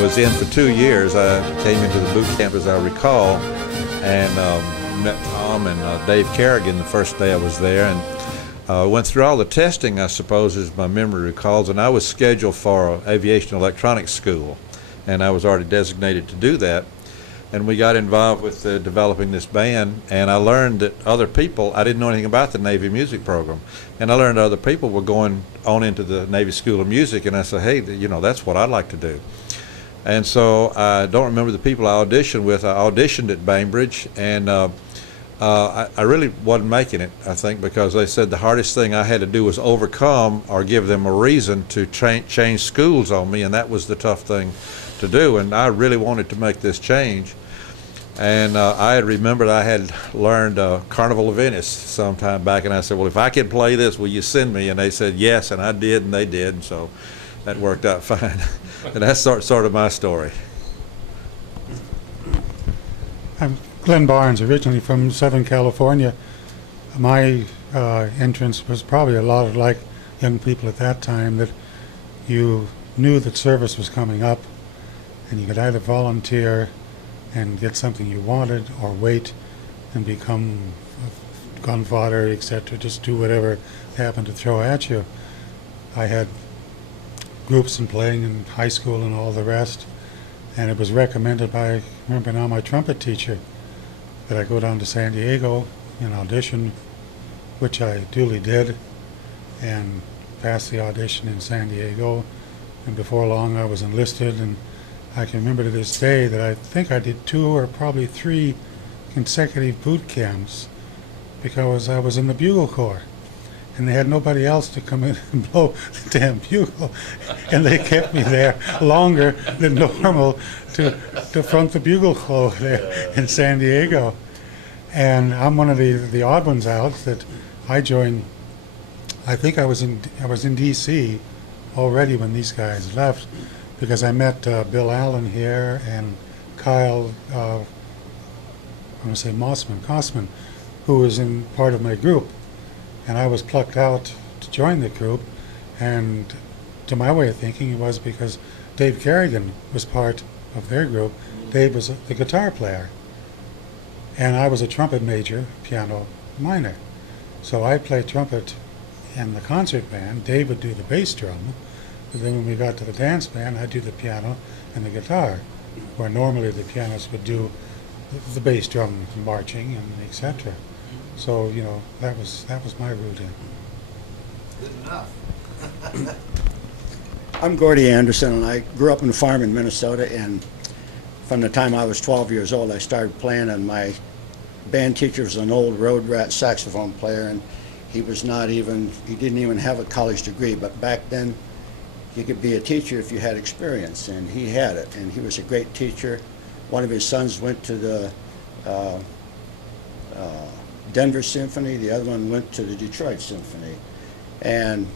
was in for 2 years. I came into the boot camp, as I recall, and met Tom and Dave Kerrigan the first day I was there, and went through all the testing, I suppose, as my memory recalls, and I was scheduled for aviation electronics school, and I was already designated to do that. And we got involved with developing this band, and I learned that other people, I didn't know anything about the Navy music program, and I learned other people were going on into the Navy School of Music, and I said, hey, you know, that's what I'd like to do. And so I don't remember the people I auditioned with. I auditioned at Bainbridge, and I really wasn't making it, I think, because they said the hardest thing I had to do was overcome or give them a reason to change schools on me, and that was the tough thing to do, and I really wanted to make this change. And I had remembered I had learned Carnival of Venice sometime back, and I said, well, if I can play this, will you send me? And they said yes, and I did, and they did, and so that worked out fine. And that's sort of my story. I'm Glenn Barnes, originally from Southern California. My entrance was probably a lot like young people at that time, that you knew that service was coming up, and you could either volunteer and get something you wanted, or wait and become gun fodder, etc. Just do whatever they happened to throw at you. I had groups and playing in high school and all the rest, and it was recommended by, I remember now, my trumpet teacher, that I go down to San Diego and audition, which I duly did, and passed the audition in San Diego, and before long I was enlisted. And I can remember to this day that I think I did 2 or probably 3 consecutive boot camps, because I was in the bugle corps, and they had nobody else to come in and blow the damn bugle, and they kept me there longer than normal to front the bugle corps there in San Diego. And I'm one of the odd ones out, that I joined. I think I was in D.C. already when these guys left, because I met Bill Allen here and Kyle, I'm going to say Kosman, who was in part of my group. And I was plucked out to join the group, and to my way of thinking, it was because Dave Kerrigan was part of their group. Dave was the guitar player, and I was a trumpet major, piano minor. So I played trumpet in the concert band. Dave would do the bass drum. But then when we got to the dance band, I'd do the piano and the guitar, where normally the pianist would do the bass drum marching and etc. So, you know, that was my route in. Good enough. I'm Gordy Anderson, and I grew up on a farm in Minnesota, and from the time I was 12 years old, I started playing, and my band teacher was an old road rat saxophone player, and he didn't even have a college degree, but back then you could be a teacher if you had experience, and he had it, and he was a great teacher. One of his sons went to the Denver Symphony, the other one went to the Detroit Symphony. And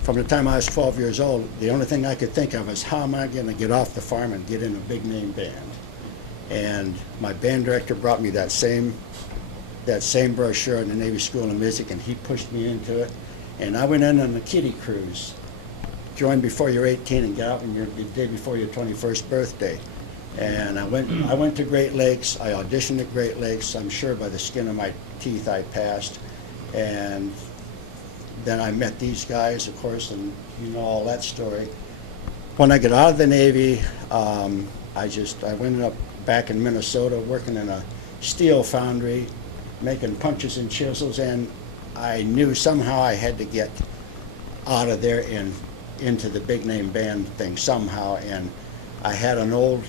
from the time I was 12 years old, the only thing I could think of is, how am I going to get off the farm and get in a big name band? And my band director brought me that same brochure in the Navy School of Music, and he pushed me into it. And I went in on the kiddie cruise. Join before you're 18 and get out on the day before your 21st birthday. And I went to Great Lakes. I auditioned at Great Lakes. I'm sure by the skin of my teeth I passed. And then I met these guys, of course, and you know all that story. When I got out of the Navy, I ended up back in Minnesota working in a steel foundry, making punches and chisels, and I knew somehow I had to get out of there and into the big name band thing somehow. And I had an old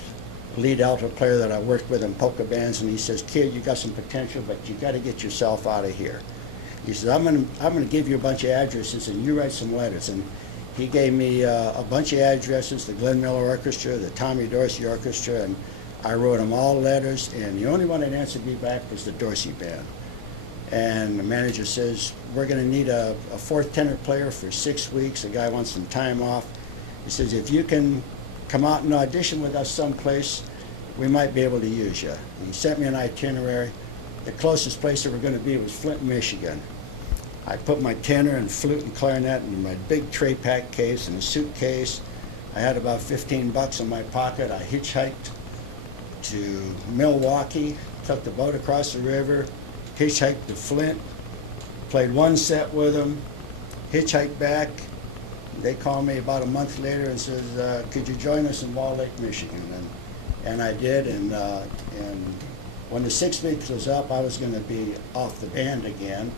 lead alto player that I worked with in polka bands, and he says, "Kid, you got some potential, but you got to get yourself out of here." He says, I'm gonna give you a bunch of addresses, and you write some letters." And he gave me a bunch of addresses, the Glenn Miller Orchestra, the Tommy Dorsey Orchestra, and I wrote them all letters, and the only one that answered me back was the Dorsey Band. And the manager says, "We're going to need a fourth tenor player for 6 weeks. The guy wants some time off." He says, "If you can come out and audition with us someplace, we might be able to use you." And he sent me an itinerary. The closest place that we're going to be was Flint, Michigan. I put my tenor and flute and clarinet in my big tray pack case and a suitcase. I had about 15 bucks in my pocket. I hitchhiked to Milwaukee, took the boat across the river, hitchhiked to Flint, played one set with them, hitchhiked back. They called me about a month later and says, could you join us in Wall Lake, Michigan? And I did, and when the 6 weeks was up, I was going to be off the band again.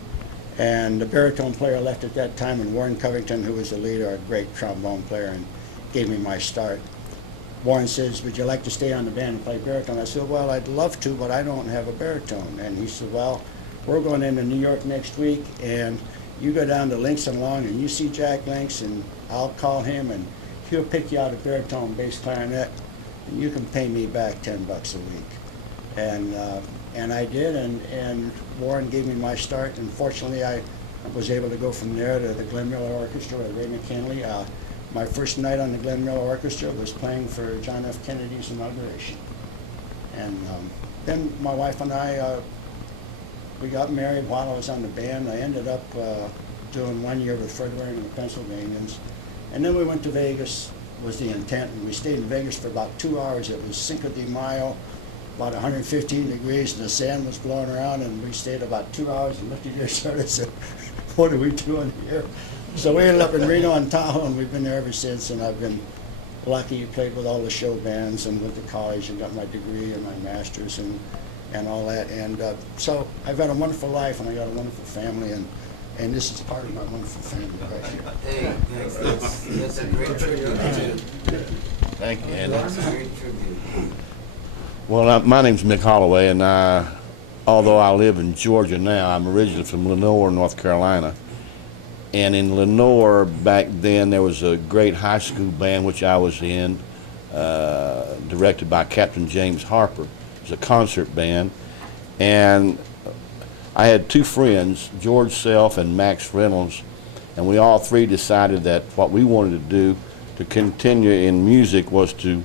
And the baritone player left at that time, and Warren Covington, who was the leader, a great trombone player, and gave me my start. Warren says, would you like to stay on the band and play baritone? I said, well, I'd love to, but I don't have a baritone. And he said, well, we're going into New York next week, and you go down to Links and Long, and you see Jack Links, and I'll call him, and he'll pick you out a baritone, bass, clarinet, and you can pay me back 10 bucks a week. And I did, and Warren gave me my start, and fortunately I was able to go from there to the Glenn Miller Orchestra with Ray McKinley. My first night on the Glenn Miller Orchestra was playing for John F. Kennedy's inauguration. And then my wife and I, we got married while I was on the band. I ended up doing 1 year with Fred Waring and the Pennsylvanians. And then we went to Vegas, was the intent, and we stayed in Vegas for about 2 hours. It was Cinco de Mayo, about 115 degrees, and the sand was blowing around, and we stayed about 2 hours and looked at each other and said, what are we doing here? So we ended up in Reno and Tahoe, and we've been there ever since, and I've been lucky, played with all the show bands and went to college and got my degree and my master's and all that. And so I've had a wonderful life, and I got a wonderful family, and this is part of my wonderful family right here. Hey, thanks. That's a great tribute, too. Thank you, Andy. That's a great tribute. Well, my name's Mick Holloway, and although I live in Georgia now, I'm originally from Lenoir, North Carolina. And in Lenoir, back then, there was a great high school band, which I was in, directed by Captain James Harper. It was a concert band. And I had two friends, George Self and Max Reynolds, and we all three decided that what we wanted to do to continue in music was to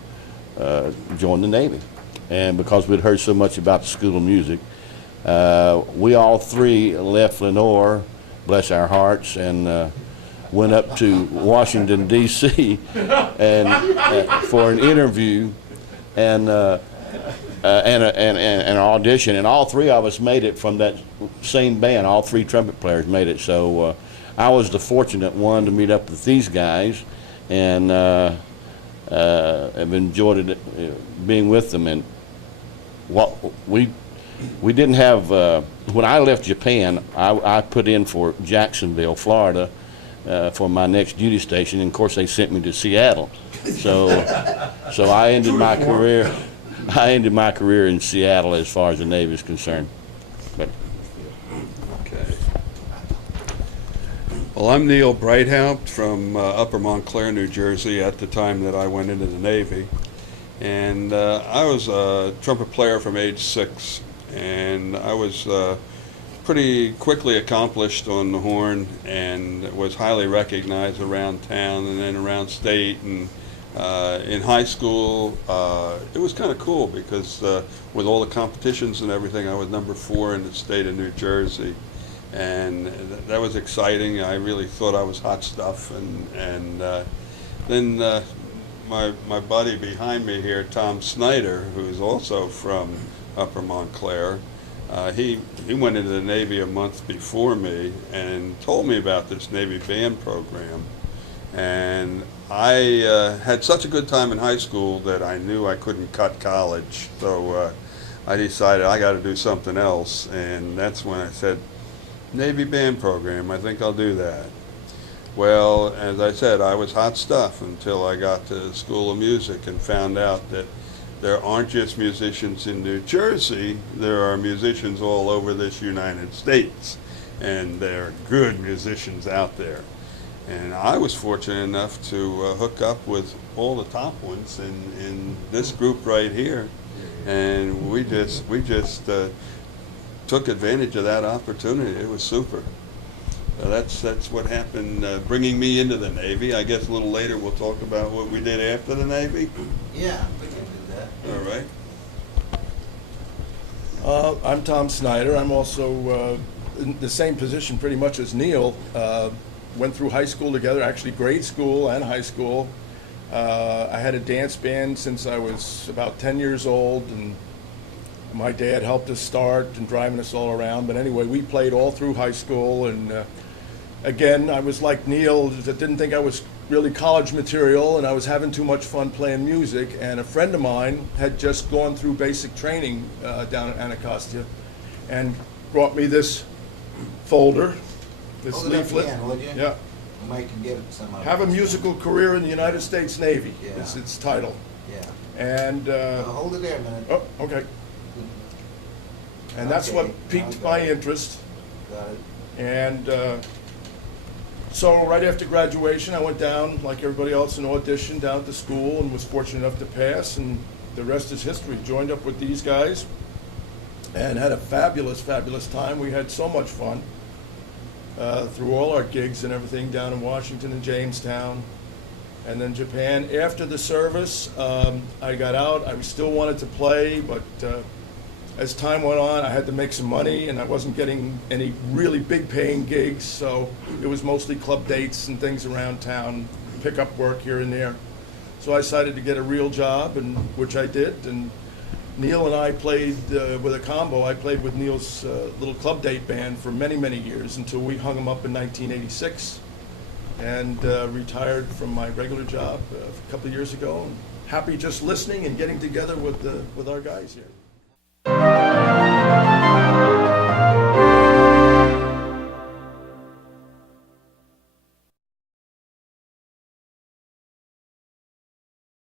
join the Navy. And because we'd heard so much about the School of Music, we all three left Lenoir, bless our hearts, and went up to Washington, D.C. and for an interview and an audition. And all three of us made it from that same band. All three trumpet players made it. So I was the fortunate one to meet up with these guys, and have enjoyed it, being with them. And what we didn't have, when I left Japan, I put in for Jacksonville, Florida, for my next duty station, and of course they sent me to Seattle. So I ended my career. I ended my career in Seattle as far as the Navy is concerned. But Okay. Well, I'm Neil Breithaupt from Upper Montclair, New Jersey, at the time that I went into the Navy. And I was a trumpet player from age 6, and I was pretty quickly accomplished on the horn and was highly recognized around town and then around state. And in high school, it was kind of cool because with all the competitions and everything, I was number 4 in the state of New Jersey. And that was exciting. I really thought I was hot stuff. And then my buddy behind me here, Tom Snyder, who's also from Upper Montclair, he went into the Navy a month before me and told me about this Navy band program. And I had such a good time in high school that I knew I couldn't cut college. So I decided I got to do something else. And that's when I said, Navy band program, I think I'll do that. Well, as I said, I was hot stuff until I got to the School of Music and found out that there aren't just musicians in New Jersey, there are musicians all over this United States, and there are good musicians out there. And I was fortunate enough to hook up with all the top ones in this group right here, and we just took advantage of that opportunity. It was super. That's what happened, bringing me into the Navy. I guess a little later we'll talk about what we did after the Navy. Yeah, we can do that. All right. I'm Tom Snyder. I'm also in the same position pretty much as Neil. Went through high school together, actually grade school and high school. I had a dance band since I was about 10 years old, and my dad helped us start and driving us all around. But anyway, we played all through high school, and again, I was like Neil, that didn't think I was really college material, and I was having too much fun playing music. And a friend of mine had just gone through basic training down at Anacostia and brought me this folder, this Hold it up leaflet. again, would you? Yeah. Mike can get it some of Have a it. musical career in the United States Navy, Yeah. is its title. Yeah. And, Hold it there a minute. oh, okay. And that's Okay, what now piqued got my it. interest. Got it. And so right after graduation, I went down, like everybody else, and auditioned down at the school and was fortunate enough to pass, and the rest is history. Joined up with these guys and had a fabulous, fabulous time. We had so much fun through all our gigs and everything down in Washington and Jamestown. And then Japan. After the service, I got out. I still wanted to play, but as time went on, I had to make some money, and I wasn't getting any really big paying gigs, so it was mostly club dates and things around town, pick up work here and there. So I decided to get a real job, and which I did. And Neil and I played with a combo. I played with Neil's little club date band for many, many years until we hung him up in 1986, and retired from my regular job a couple of years ago. And happy just listening and getting together with our guys here.